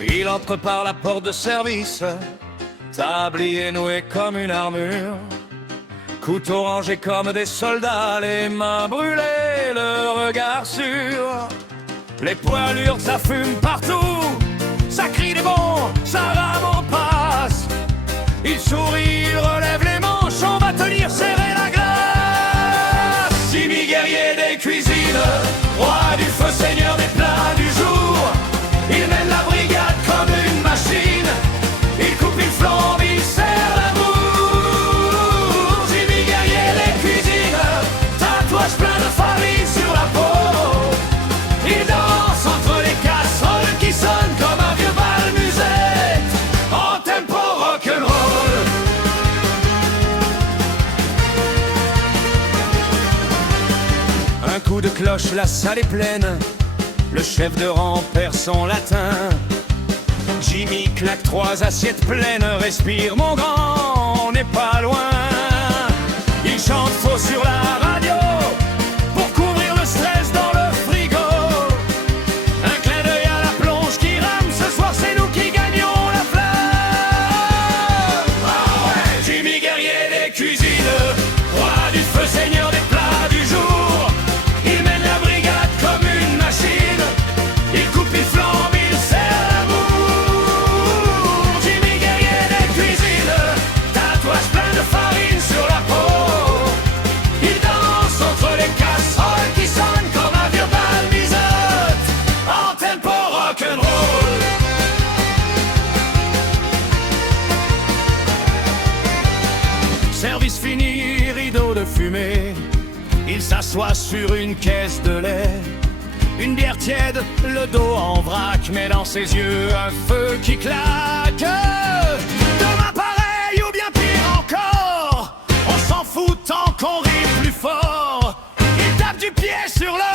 Il entre par la porte de service, tablier noué comme une armure, couteau rangé comme des soldats, les mains brûlées, le regard sûr. Les poilures, ça fume partout, ça crie des bons, ça rame en passe. Il sourit, il relève les manches, on va tenir serré la glace. Jimmy guerrier des cuisines, roi du feu, seigneur des plats du jour. Il mène la brigade comme une machine, il coupe, il flambe, il serre l'amour. Jimmy guerrier des cuisines, tatouage plein de farine sur la peau. Il danse entre les casseroles qui sonnent comme un vieux bal musette, en tempo rock'n'roll. Un coup de cloche, la salle est pleine, le chef de rang perd son latin. Jimmy claque 3 assiettes pleines, respire mon grand, on n'est pas loin. Il chante faux sur la radio pour couvrir le stress dans le frigo. Un clin d'œil à la plonge qui rame, ce soir c'est nous qui gagnons la flamme. Ah ouais, Jimmy guerrier des cuisines, roi du feu, seigneur des plats du jour. Il mène la brigade comme une machine, il coupe, il flambe, il serre l'amour. Jimmy guerrier des cuisines, tatouage plein de farine sur la peau. Il danse entre les casseroles qui sonnent comme un vieux bal misote, en tempo rock'n'roll. Service fini, rideau de fumée, il s'assoit sur une caisse de lait. Une bière tiède, le dos en vrac, mais dans ses yeux un feu qui claque. Demain pareil ou bien pire encore, on s'en fout tant qu'on rit plus fort. Il tape du pied sur le